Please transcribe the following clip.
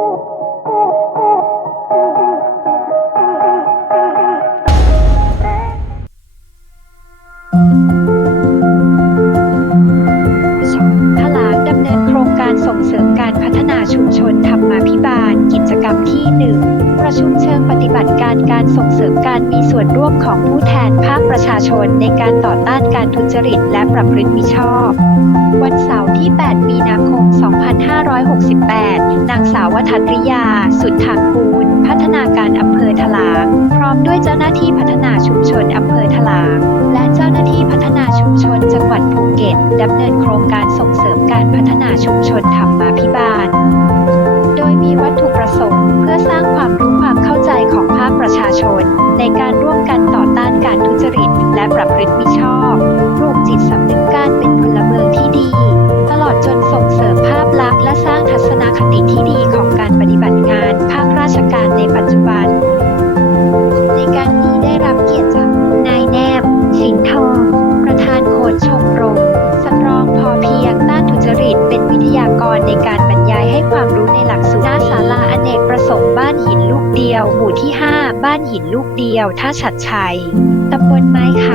พลางดำเนินโครงการส่งเสริมการพัฒนาชุมชนธรรมาภิบาล กิจกรรมที่ 1 ประชุมเชิงปฏิบัติการการส่งเสริมการมีส่วนร่วมของผู้แทนภาคประชาชนในการต่อต้านการทุจริตและประพฤติมิชอบ วันเสาร์ที่ 8 มีนาคม 2 2568 นางสาววทัตริยา สุดทางกูล พัฒนาการอำเภอถลาง พร้อมด้วยเจ้าหน้าที่พัฒนาชุมชนอำเภอถลาง และเจ้าหน้าที่พัฒนาชุมชนจังหวัดภูเก็ตดำเนินโครงการส่งเสริมการพัฒนาชุมชนธรรมาภิบาล โดยมีวัตถุประสงค์ เพื่อสร้างความรู้ความเข้าใจของภาคประชาชน ในการร่วมกันต่อต้านการทุจริต และประพฤติมิชอบ จจุบันในการนี้ได้รับเกียรติจากนายแนบ สินทอง ประธานโคดชมรมสตรองพอเพียงต้านทุจริต เป็นวิทยากรในการบรรยายให้ความรู้ในหลักสูตรหน้าศาลาอเนกประสงค์บ้านหินลูกเดียว หมู่ที่ 5 บ้านหินลูกเดียวท่าฉัดชัย ตำบลไม้ค